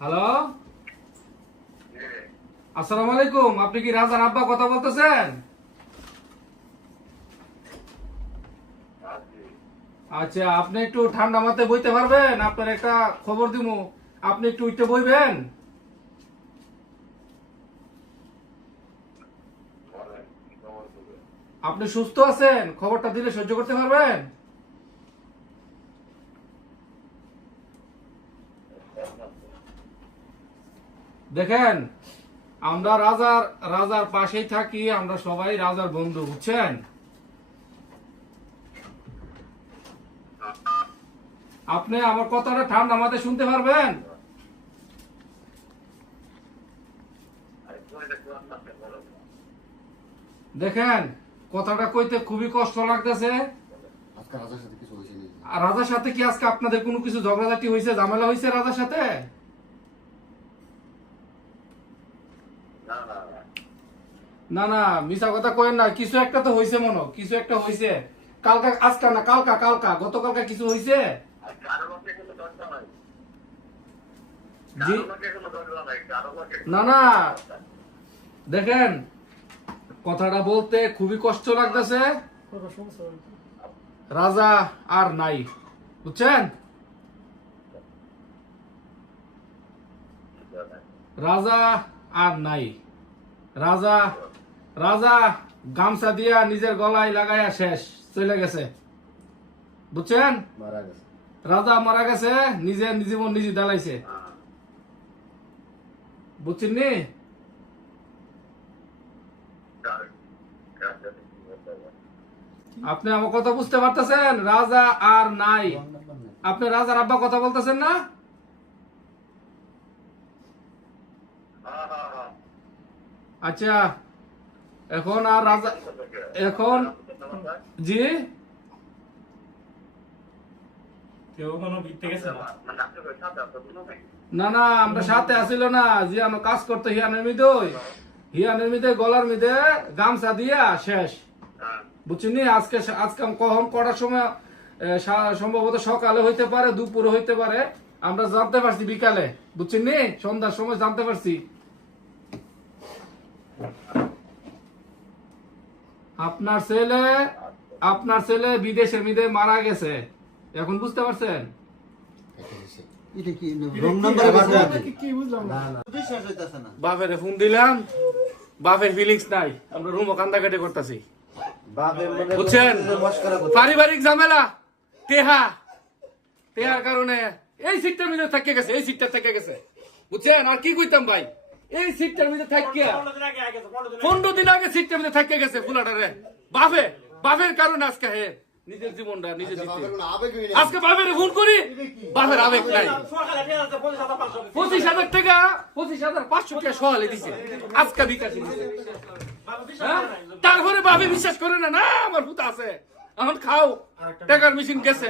Hello, আসসালামু আলাইকুম। আপনি কি রাজার আব্বা কথা বলতেছেন? আচ্ছা, আপনি একটু ঠান্ডা মাথায় বইতে পারবেন? আপনার একটা খবর দিব, আপনি একটু উঠতে বইবেন? আপনি সুস্থ আছেন? খবরটা দিলে সহ্য করতে পারবেন? দেখেন, আমরা রাজার রাজার পাশেই থাকি, আমরা সবাই রাজার বন্ধু, বুঝছেন? আপনি আমার কথাটা ঠান্ডা মাথায় শুনতে পারবেন? দেখেন, কথাটা কইতে খুবই কষ্ট লাগতেছে। আর রাজার সাথে কি আজকে আপনাদের কোনো কিছু ঝগড়াঝাটি হয়েছে, ঝামেলা হয়েছে রাজার সাথে? না না, মিছা কথা কইেন না। কিছু একটা তো হয়েছে, মনে কিছু একটা হয়েছে। কালকা, আজকা না, কালকা কালকা গতকালকা কিছু হয়েছে। জি না না, দেখেন, কথাটা বলতে খুবই কষ্ট লাগতেছে। রাজা আর নাই, বুঝছেন? রাজা আর নাই। রাজা রাজা গামছা দিয়া নিজের গলায় লাগাইয়া শেষ, চলে গেছে, বুঝছেন? রাজা মারা গেছে, নিজের জীবন নিজে দালাইছে, বুঝছেন নি? আপনি আমার কথা বুঝতে পারতেছেন? রাজা আর নাই। আপনি রাজার আব্বা কথা বলতেছেন না? আচ্ছা, এখন আর রাজা, এখন জি না না, আমরা সাথে আসিল না, জিয়ানো কাজ করতে হিয়ানের মিদে গলার মিদে গামছা দিয়া শেষ, বুঝছিনি? আজকে আজকে কখন কটার সময়, সম্ভবত সকালে হইতে পারে, দুপুরে হইতে পারে, আমরা জানতে পারছি বিকালে, বুঝছিনি? সন্ধ্যার সময় জানতে পারছি। আপনার ছেলে বিদেশের মিদে মারা গেছে, এখন বুঝতে পারছেন? বাপের ফোন দিলাম, বাপের ফিলিংস নাই, আমরা রুমও কান্দাকাটি করতেছি, বুঝছেন? পারিবারিক ঝামেলা, তেহার কারণে এই সিটটার মধ্যে থেকে গেছে, এই সিটটা থেকে গেছে, বুঝছেন? আর কি কইতাম ভাই, এই সিটটার মধ্যে থাকিয়া 15 দিন আগে সিটটার মধ্যে থেকে গেছে ফুলাটারে। বাপের কারণে আজকে হে নিজের জীবনটা নিজে জিতে। আজকে বাপের ফোন করি, বাপের আবেগ নাই। 25,000 টাকা, 25,500 টাকা সহালে দিছে, আজকে বিকাশে দিছে। তারপরে বাপে বিশ্বাস করে না, না আমার ভূত আছে, এখন খাও, টাকার মেশিন গেছে।